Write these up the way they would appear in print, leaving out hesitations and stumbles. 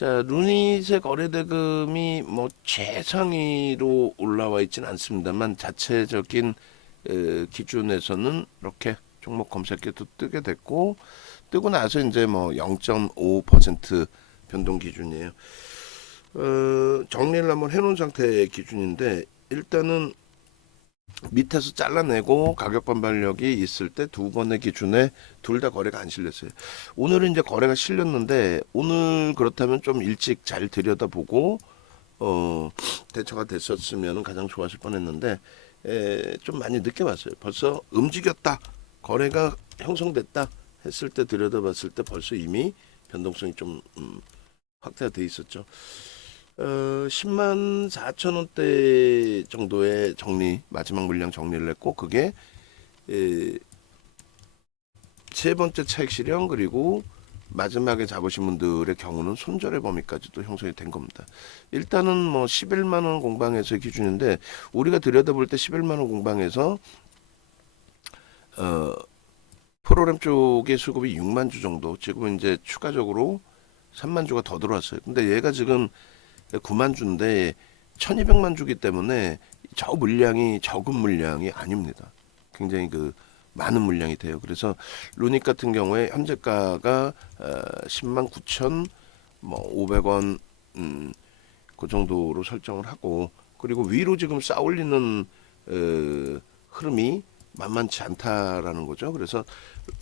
자, 루닛의 거래대금이 뭐 최상위로 올라와 있지는 않습니다만 자체적인 기준에서는 이렇게 종목 검색해도 뜨게 됐고, 뜨고 나서 이제 뭐 0.5% 변동 기준이에요. 정리를 한번 해놓은 상태의 기준인데, 일단은 밑에서 잘라내고 가격 반발력이 있을 때 두 번의 기준에 둘 다 거래가 안 실렸어요. 오늘은 이제 거래가 실렸는데, 오늘 그렇다면 좀 일찍 잘 들여다보고 대처가 됐었으면 가장 좋았을 뻔했는데, 좀 많이 늦게 봤어요. 벌써 움직였다, 거래가 형성됐다 했을 때 들여다봤을 때 벌써 이미 변동성이 좀 확대가 돼 있었죠. 10만 4천 원대 정도의 정리, 마지막 물량 정리를 했고, 그게 세 번째 차익 실현, 그리고 마지막에 잡으신 분들의 경우는 손절의 범위까지도 형성이 된 겁니다. 일단은 뭐 11만 원 공방에서의 기준인데, 우리가 들여다볼 때 11만 원 공방에서 프로그램 쪽의 수급이 6만 주 정도, 지금은 이제 추가적으로 3만 주가 더 들어왔어요. 근데 얘가 지금 9만 주인데 1200만 주기 때문에 저 물량이 적은 물량이 아닙니다. 굉장히 많은 물량이 돼요. 그래서 루닛 같은 경우에 현재가가 10만 9천 뭐 500원 그 정도로 설정을 하고, 그리고 위로 지금 쌓올리는 흐름이 만만치 않다라는 거죠. 그래서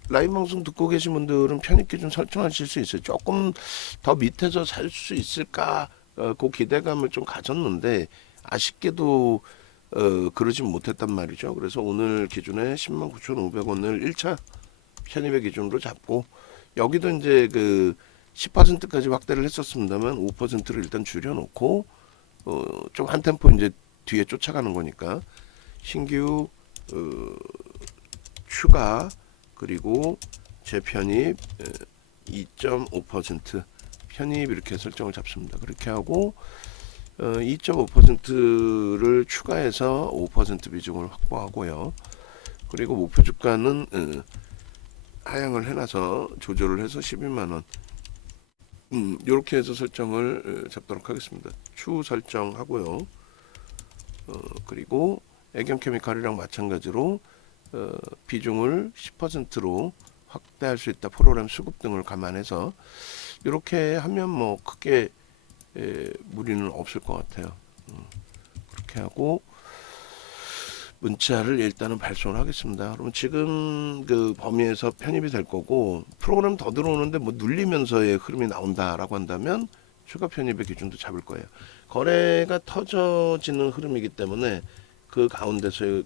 라이브 방송 듣고 계신 분들은 편입 기준 설정하실 수 있어요. 조금 더 밑에서 살 수 있을까, 그 기대감을 좀 가졌는데 아쉽게도 그러진 못했단 말이죠. 그래서 오늘 기준에 10만 9,500원을 1차 편입의 기준으로 잡고, 여기도 이제 10%까지 확대를 했었습니다만 5%를 일단 줄여놓고 좀 한 템포 이제 뒤에 쫓아가는 거니까 신규 추가, 그리고 재편입 2.5% 편입 이렇게 설정을 잡습니다. 그렇게 하고 2.5%를 추가해서 5% 비중을 확보하고요. 그리고 목표 주가는 하향을 해놔서 조절을 해서 12만원 이렇게 해서 설정을 잡도록 하겠습니다. 추후 설정하고요. 그리고 애경케미칼이랑 마찬가지로 비중을 10%로 확대할 수 있다. 프로그램 수급 등을 감안해서 이렇게 하면 뭐 크게 무리는 없을 것 같아요. 그렇게 하고 문자를 일단은 발송을 하겠습니다. 그럼 지금 그 범위에서 편입이 될 거고, 프로그램 더 들어오는데 뭐 눌리면서의 흐름이 나온다라고 한다면 추가 편입의 기준도 잡을 거예요. 거래가 터져지는 흐름이기 때문에 그 가운데서의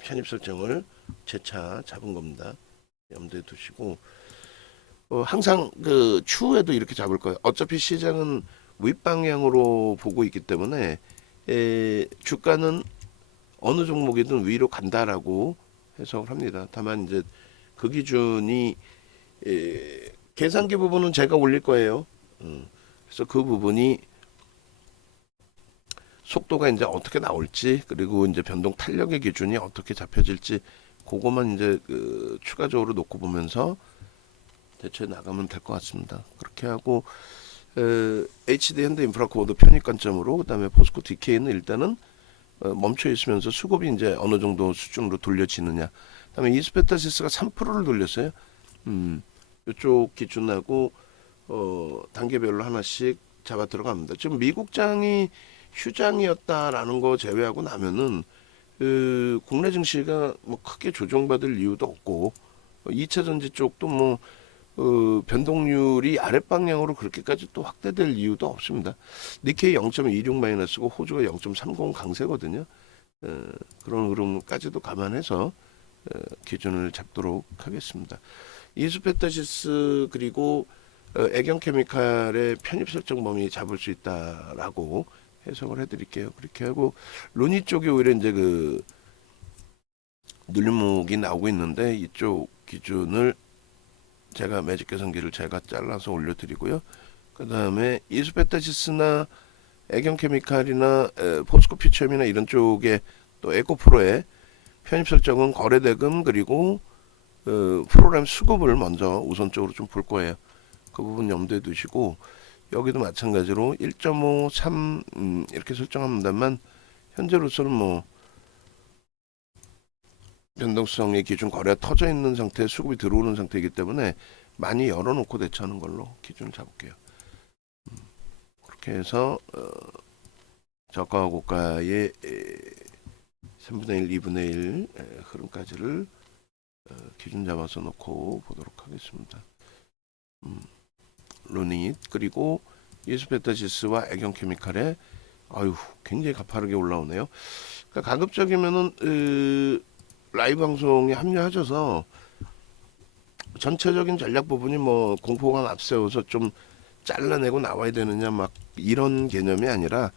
편입 설정을 재차 잡은 겁니다. 염두에 두시고, 항상 추후에도 이렇게 잡을 거예요. 어차피 시장은 윗방향으로 보고 있기 때문에 주가는 어느 종목이든 위로 간다라고 해석을 합니다. 다만 이제 그 기준이 계산기 부분은 제가 올릴 거예요. 그래서 그 부분이 속도가 이제 어떻게 나올지, 그리고 이제 변동 탄력의 기준이 어떻게 잡혀질지, 그거만 이제 추가적으로 놓고 보면서 대처해 나가면 될 것 같습니다. 그렇게 하고 HD 현대인프라 코드 편입 관점으로, 그다음에 포스코 DK는 일단은 멈춰 있으면서 수급이 이제 어느 정도 수준으로 돌려지느냐. 그다음에 이스페타시스가 3%를 돌렸어요. 이쪽 기준하고 단계별로 하나씩 잡아 들어갑니다. 지금 미국장이 휴장이었다라는 거 제외하고 나면은 국내 증시가 뭐 크게 조정받을 이유도 없고, 2차 전지 쪽도 뭐 변동률이 아랫방향으로 그렇게까지 또 확대될 이유도 없습니다. 니케이 0.26 마이너스고 호주가 0.30 강세거든요. 그런 흐름까지도 감안해서 기준을 잡도록 하겠습니다. 이수페타시스 그리고 애경케미칼의 편입 설정 범위 잡을 수 있다라고 해석을 해드릴게요. 그렇게 하고 루니 쪽이 오히려 이제 눌림목이 나오고 있는데, 이쪽 기준을 제가 매직 계산기를 제가 잘라서 올려드리고요. 그 다음에 이수페타시스나 애경케미칼이나 포스코 피처엠이나 이런 쪽에 또 에코프로의 편입 설정은 거래대금 그리고 프로그램 수급을 먼저 우선적으로 좀 볼 거예요. 그 부분 염두에 두시고, 여기도 마찬가지로 1.5, 3 이렇게 설정합니다만 현재로서는 뭐 변동성의 기준 거래가 터져 있는 상태, 수급이 들어오는 상태이기 때문에 많이 열어놓고 대처하는 걸로 기준을 잡을게요. 그렇게 해서 저가와 고가의 3분의 1, 2분의 1 흐름까지를 기준 잡아서 놓고 보도록 하겠습니다. 루닛 그리고 이스페타시스와 애경케미칼에 아유 굉장히 가파르게 올라오네요. 그러니까 가급적이면은 라이브 방송에 합류하셔서 전체적인 전략 부분이 뭐 공포감 앞세워서 좀 잘라내고 나와야 되느냐 막 이런 개념이 아니라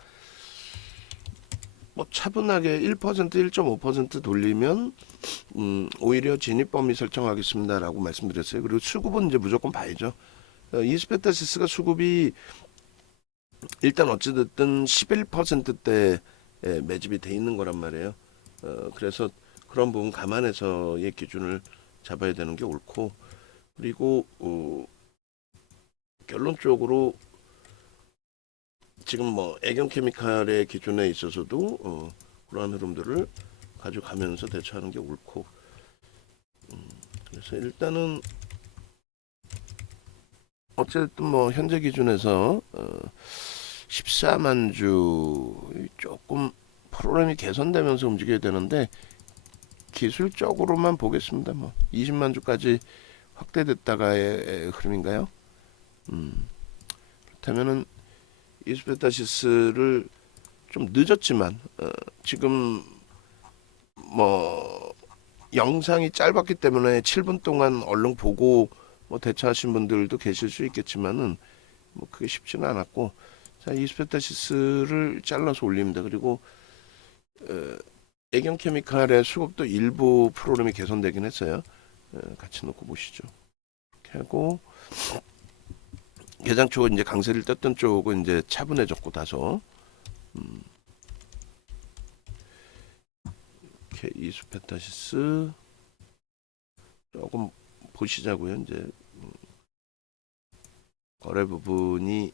뭐 차분하게 1%, 1.5% 돌리면 오히려 진입 범위 설정하겠습니다라고 말씀드렸어요. 그리고 수급은 이제 무조건 봐야죠. 이스페타시스가 수급이 일단 어찌됐든 11%대 매집이 돼 있는 거란 말이에요. 그래서 그런 부분 감안해서의 기준을 잡아야 되는 게 옳고 그리고 결론적으로 지금 뭐 애경케미칼의 기준에 있어서도 그러한 흐름들을 가져가면서 대처하는 게 옳고 그래서 일단은 어쨌든 뭐 현재 기준에서 14만 주 조금 프로그램이 개선되면서 움직여야 되는데 기술적으로만 보겠습니다. 뭐 20만 주까지 확대됐다가의 흐름인가요? 그렇다면은 이스페타시스를 좀 늦었지만 지금 뭐 영상이 짧았기 때문에 7분 동안 얼른 보고 뭐 대처하신 분들도 계실 수 있겠지만은 뭐 그게 쉽지는 않았고 자 이스페타시스를 잘라서 올립니다. 그리고 애경케미칼의 수급도 일부 프로그램이 개선되긴 했어요. 같이 놓고 보시죠. 이렇게 하고 개장 쪽은 이제 강세를 떴던 쪽은 이제 차분해졌고 다소 이렇게 이스페타시스 조금 보시자고요. 이제 거래 부분이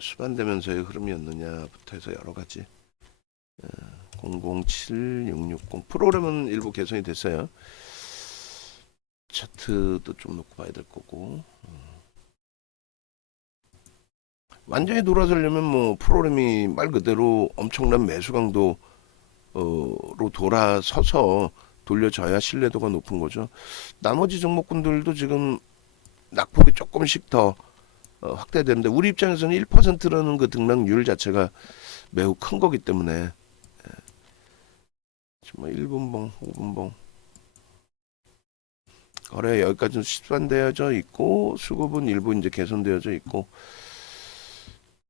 수반되면서의 흐름이었느냐부터 해서 여러 가지 007660 프로그램은 일부 개선이 됐어요. 차트도 좀 놓고 봐야 될 거고 완전히 돌아서려면 뭐 프로그램이 말 그대로 엄청난 매수 강도로 돌아서서 돌려져야 신뢰도가 높은 거죠. 나머지 종목군들도 지금 낙폭이 조금씩 더 확대되는데 우리 입장에서는 1%라는 그 등락률 자체가 매우 큰 거기 때문에 정말 1분봉, 5분봉 거래 여기까지는 수반되어져 있고 수급은 일부 이제 개선되어져 있고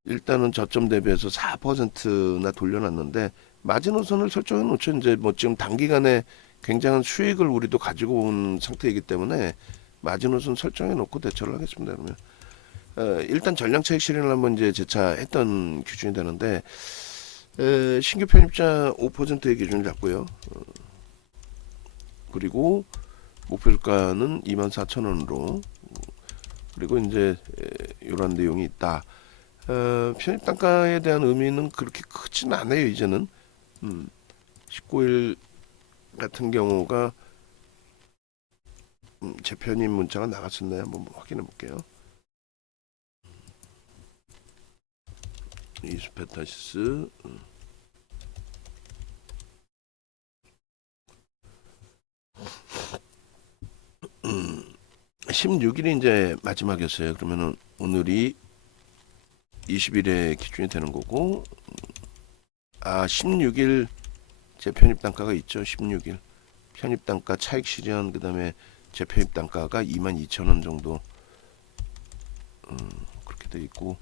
일단은 저점 대비해서 4%나 돌려놨는데 마지노선을 설정해 놓죠. 이제 뭐 지금 단기간에 굉장한 수익을 우리도 가지고 온 상태이기 때문에 마지노선 설정해 놓고 대처를 하겠습니다. 그러면 일단 전량 차익 실현을 한번 이제 재차했던 기준이 되는데 신규 편입자 5%의 기준을 잡고요. 그리고 목표 주가는 24,000원으로 그리고 이제 이런 내용이 있다. 편입 단가에 대한 의미는 그렇게 크진 않아요. 이제는 19일 같은 경우가 재편입 문자가 나갔었나요? 한번 확인해 볼게요. 이스페타시스 16일이 이제 마지막이었어요. 그러면은 오늘이 20일의 기준이 되는 거고 16일 재편입 단가가 있죠. 16일 편입 단가 차익 실현 그다음에 재편입 단가가 22,000원 정도 그렇게 돼 있고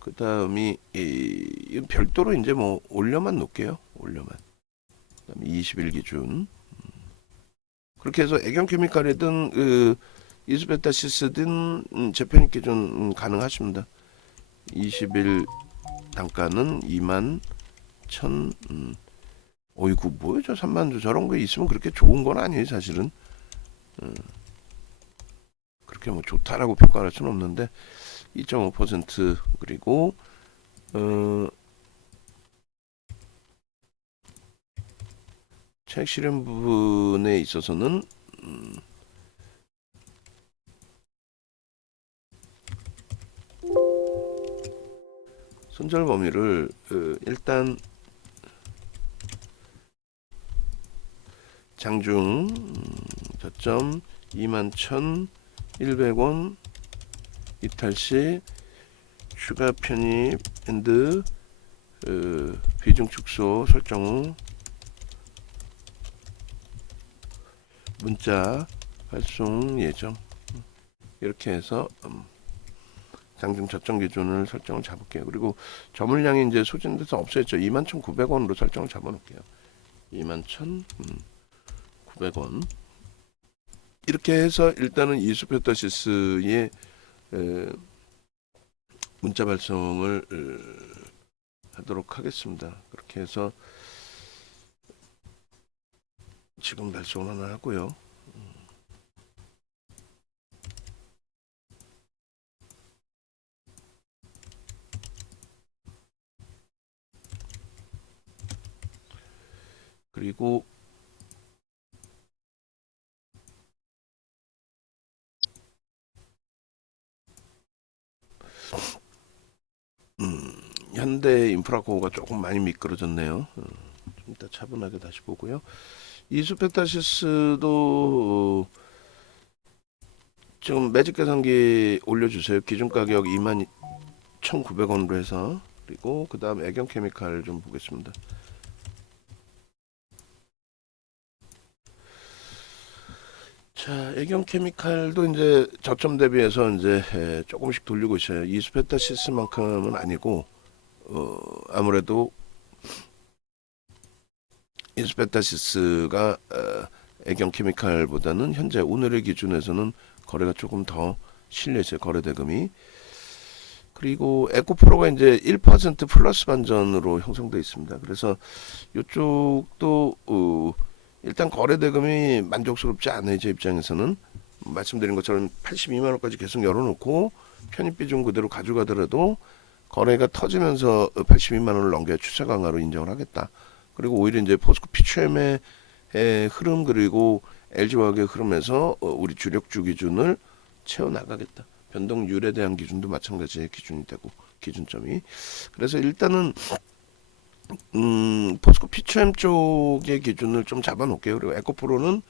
그다음이 별도로 이제 뭐 올려만 놓을게요. 올려만. 그다음에 20일 기준 그렇게 해서 애경케미칼이든 이스페타시스든 재편입 기준 가능하십니다. 20일 단가는 21,000 어이구 뭐야 저 3만주 저런 거 있으면 그렇게 좋은 건 아니에요 사실은 그렇게 뭐 좋다라고 평가할 수는 없는데 2.5% 그리고 차익 실현 부분에 있어서는 손절 범위를 일단 장중 저점 21,100원 이탈 시 추가 편입 앤드 비중 축소 설정 후 문자 발송 예정 이렇게 해서 장중 저점 기준을 설정을 잡을게요. 그리고 저물량이 이제 소진돼서 없어졌죠. 21,900원으로 설정을 잡아놓을게요. 21,900원 이렇게 해서 일단은 이수페타시스의 문자 발송을 하도록 하겠습니다. 그렇게 해서 지금 발송을 하나 하고요. 그리고 현대 인프라코어가 조금 많이 미끄러졌네요. 좀 이따 차분하게 다시 보고요. 이수페타시스도 지금 매직 계산기 올려주세요. 기준 가격 21,900원으로 해서 그리고 그 다음 애경케미칼 좀 보겠습니다. 자, 애경케미칼도 이제 저점 대비해서 이제 조금씩 돌리고 있어요. 이수페타시스만큼은 아니고 아무래도 이수페타시스가 애경케미칼보다는 현재 오늘의 기준에서는 거래가 조금 더 실려 있어요. 거래 대금이. 그리고 에코프로가 이제 1% 플러스 반전으로 형성되어 있습니다. 그래서 이쪽도 일단 거래 대금이 만족스럽지 않아요. 제 입장에서는 말씀드린 것처럼 82만 원까지 계속 열어놓고 편입 비중 그대로 가져가더라도 거래가 터지면서 82만 원을 넘겨야 추세 강화로 인정을 하겠다. 그리고 오히려 이제 포스코 피추엠의 흐름 그리고 LG화학의 흐름에서 우리 주력주 기준을 채워 나가겠다. 변동률에 대한 기준도 마찬가지의 기준이 되고 기준점이. 그래서 일단은 포스코 피추엠 쪽의 기준을 좀 잡아놓을게요. 그리고 에코프로는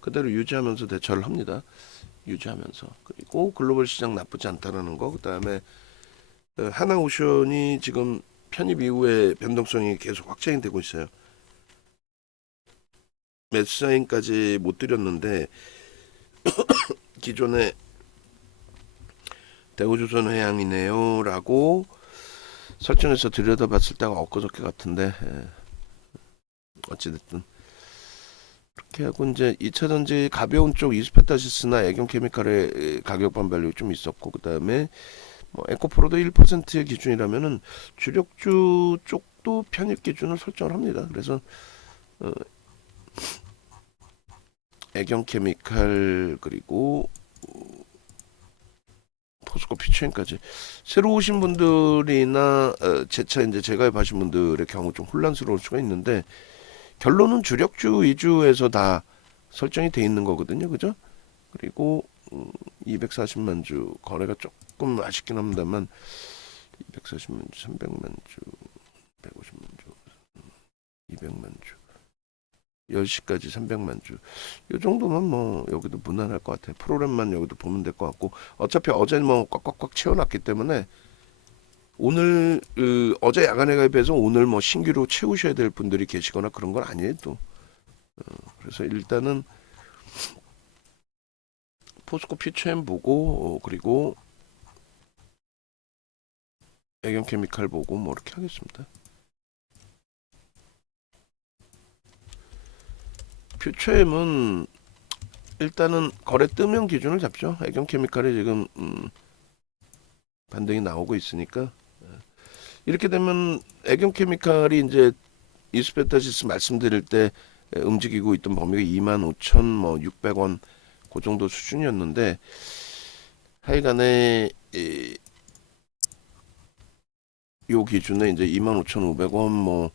그대로 유지하면서 대처를 합니다. 유지하면서. 그리고 글로벌 시장 나쁘지 않다라는 거. 그 다음에 하나오션이 지금 편입 이후에 변동성이 계속 확장이 되고 있어요. 매수사인까지 못 드렸는데 기존에 대우조선해양이네요 라고 설정해서 들여다봤을 때가 엊그저께 같은데 어찌됐든 그렇게 하고 이제 2차전지 가벼운 쪽 이스페타시스나 애경케미칼의 가격 반발이 좀 있었고 그 다음에 뭐 에코프로도 1%의 기준이라면은 주력주 쪽도 편입 기준을 설정을 합니다. 그래서 애경케미칼 그리고 포스코 피추엠까지 새로 오신 분들이나 재차 이제 재가입하신 분들의 경우 좀 혼란스러울 수가 있는데 결론은 주력주 위주에서 다 설정이 돼 있는 거거든요, 그죠? 그리고 240만 주 거래가 조금 아쉽긴 합니다만 240만 주, 300만 주, 150만 주, 200만 주, 10시까지 300만 주. 이 정도면 뭐 여기도 무난할 것 같아요. 프로그램만 여기도 보면 될 것 같고 어차피 어제 뭐 꽉꽉꽉 채워놨기 때문에 오늘 어제 야간에 가입해서 오늘 뭐 신규로 채우셔야 될 분들이 계시거나 그런 건 아니에요 또. 그래서 일단은 포스코 피추엠 보고 그리고 애경케미칼 보고 뭐 이렇게 하겠습니다. 퓨처엠은 일단은 거래 뜨면 기준을 잡죠. 애경케미칼이 지금 반등이 나오고 있으니까 이렇게 되면 애경케미칼이 이제 이스페타시스 말씀드릴 때 움직이고 있던 범위가 25,600원 그 정도 수준이었는데 하여간에 요 기준에 이제 25,500원 뭐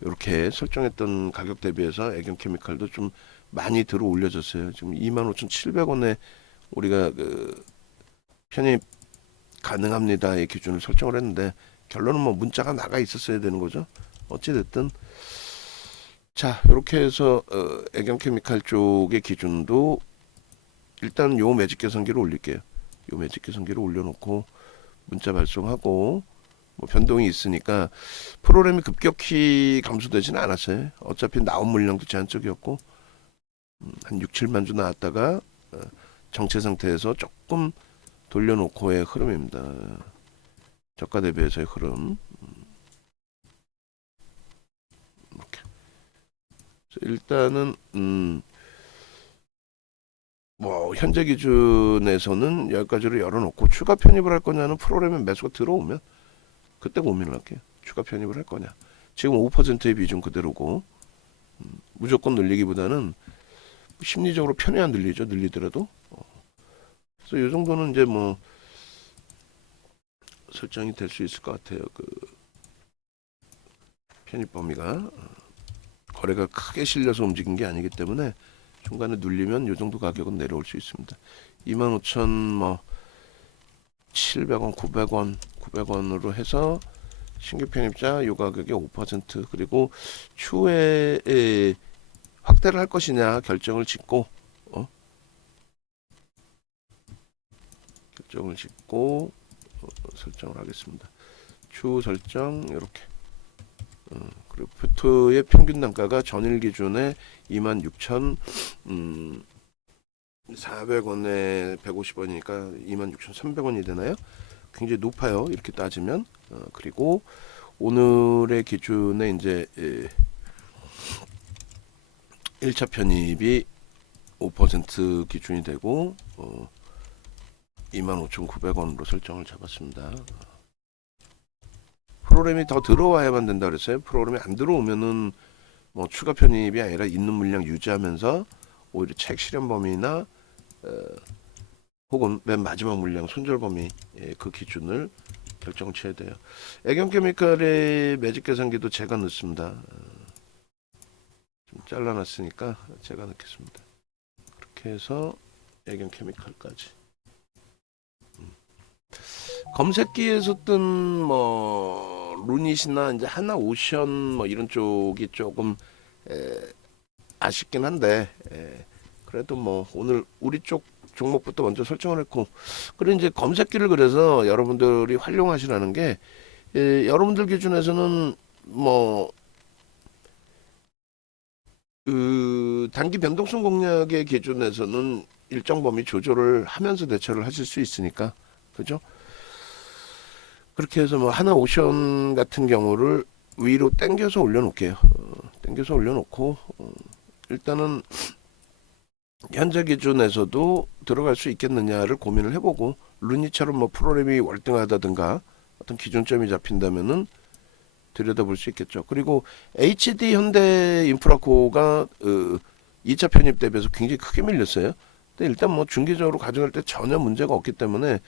이렇게 설정했던 가격 대비해서 애경케미칼도 좀 많이 들어 올려졌어요. 지금 25,700원에 우리가 그 편입 가능합니다의 기준을 설정을 했는데 결론은 뭐 문자가 나가 있었어야 되는 거죠. 어찌 됐든 자 이렇게 해서 애경케미칼 쪽의 기준도 일단 요 매직 개선기를 올릴게요. 요 매직 개선기를 올려놓고 문자 발송하고 뭐 변동이 있으니까 프로그램이 급격히 감소되지는 않았어요. 어차피 나온 물량도 제한적이었고 한 6, 7만 주 나왔다가 정체 상태에서 조금 돌려놓고의 흐름입니다. 저가 대비해서의 흐름. 이렇게. 일단은 뭐 현재 기준에서는 여기까지로 열어놓고 추가 편입을 할 거냐는 프로그램에 매수가 들어오면 그때 고민을 할게요. 추가 편입을 할 거냐. 지금 5%의 비중 그대로고 무조건 늘리기보다는 심리적으로 편해야 늘리죠. 늘리더라도. 그래서 이 정도는 이제 뭐 설정이 될 수 있을 것 같아요. 그 편입 범위가 거래가 크게 실려서 움직인 게 아니기 때문에 중간에 눌리면 이 정도 가격은 내려올 수 있습니다. 25,000 뭐 700원, 900원, 900원으로 해서 신규 편입자 요 가격의 5% 그리고 추후에 확대를 할 것이냐 결정을 짓고 설정을 하겠습니다. 추후 설정 이렇게 그리고 푸트의 평균 단가가 전일 기준에 26,400원에 150원이니까 26,300원이 되나요? 굉장히 높아요. 이렇게 따지면 그리고 오늘의 기준에 이제 1차 편입이 5% 기준이 되고 25,900원으로 설정을 잡았습니다. 프로그램이 더 들어와야만 된다 그랬어요. 프로그램이 안 들어오면은 뭐 추가 편입이 아니라 있는 물량 유지하면서 오히려 책 실현 범위나 혹은 맨 마지막 물량 손절 범위 그 기준을 결정 쳐야 돼요. 애경케미칼의 매직 계산기도 제가 넣습니다. 좀 잘라놨으니까 제가 넣겠습니다. 그렇게 해서 애경케미칼까지. 검색기에서 뜬 뭐 루닛이나 이제 하나오션 뭐 이런 쪽이 조금 아쉽긴 한데 그래도 뭐 오늘 우리 쪽 종목부터 먼저 설정을 했고 그리고 이제 검색기를 그래서 여러분들이 활용하시라는 게 여러분들 기준에서는 뭐 그 단기 변동성 공략의 기준에서는 일정 범위 조절을 하면서 대처를 하실 수 있으니까 그죠? 그렇게 해서 뭐 하나 오션 같은 경우를 위로 당겨서 올려놓을게요. 당겨서 올려놓고 일단은 현재 기준에서도 들어갈 수 있겠느냐를 고민을 해보고 루니처럼 뭐 프로그램이 월등하다든가 어떤 기준점이 잡힌다면은 들여다볼 수 있겠죠. 그리고 HD 현대 인프라코가 2차 편입 대비해서 굉장히 크게 밀렸어요. 근데 일단 뭐 중기적으로 가져갈 때 전혀 문제가 없기 때문에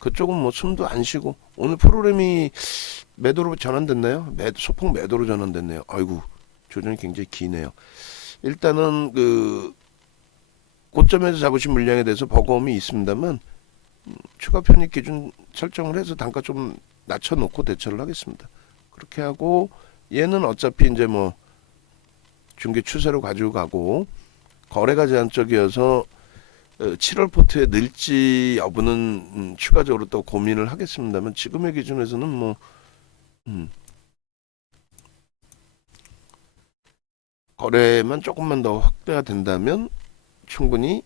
그쪽은 뭐 숨도 안 쉬고 오늘 프로그램이 매도로 전환됐나요? 소폭 매도로 전환됐네요. 아이고 조정이 굉장히 기네요. 일단은 그 고점에서 잡으신 물량에 대해서 버거움이 있습니다만 추가 편입 기준 설정을 해서 단가 좀 낮춰놓고 대처를 하겠습니다. 그렇게 하고 얘는 어차피 이제 뭐 중개 추세로 가지고 가고 거래가 제한적이어서 7월 포트에 늘지 여부는 추가적으로 또 고민을 하겠습니다만 지금의 기준에서는 뭐 거래만 조금만 더 확대가 된다면 충분히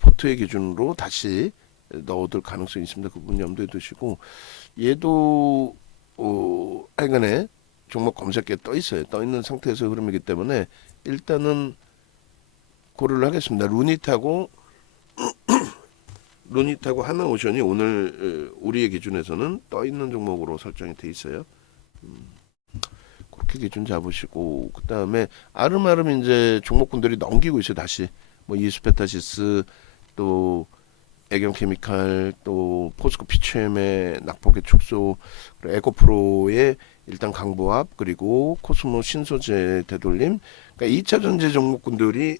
포트의 기준으로 다시 넣어둘 가능성이 있습니다. 그 부분 염두에 두시고 얘도 하여간에 종목 검색기에 떠 있어요. 떠 있는 상태에서 흐름이기 때문에 일단은 고려를 하겠습니다. 루닛하고 하나오션이 오늘 우리의 기준에서는 떠 있는 종목으로 설정이 돼 있어요. 그렇게 기준 잡으시고 그 다음에 아름아름 이제 종목군들이 넘기고 있어요. 다시 뭐 이스페타시스 또 애경 케미칼, 또 포스코 피치엠의 낙폭의 축소, 그리고 에코프로의 일단 강보합, 그리고 코스모 신소재 되돌림. 그러니까 2차 전지 종목군들이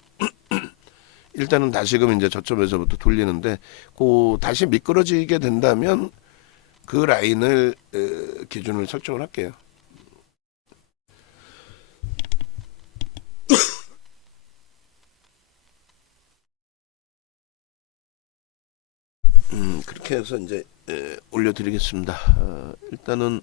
일단은 다시금 이제 저점에서부터 돌리는데, 그 다시 미끄러지게 된다면 그 라인을 기준을 설정을 할게요. 그렇게 해서 이제 올려드리겠습니다. 일단은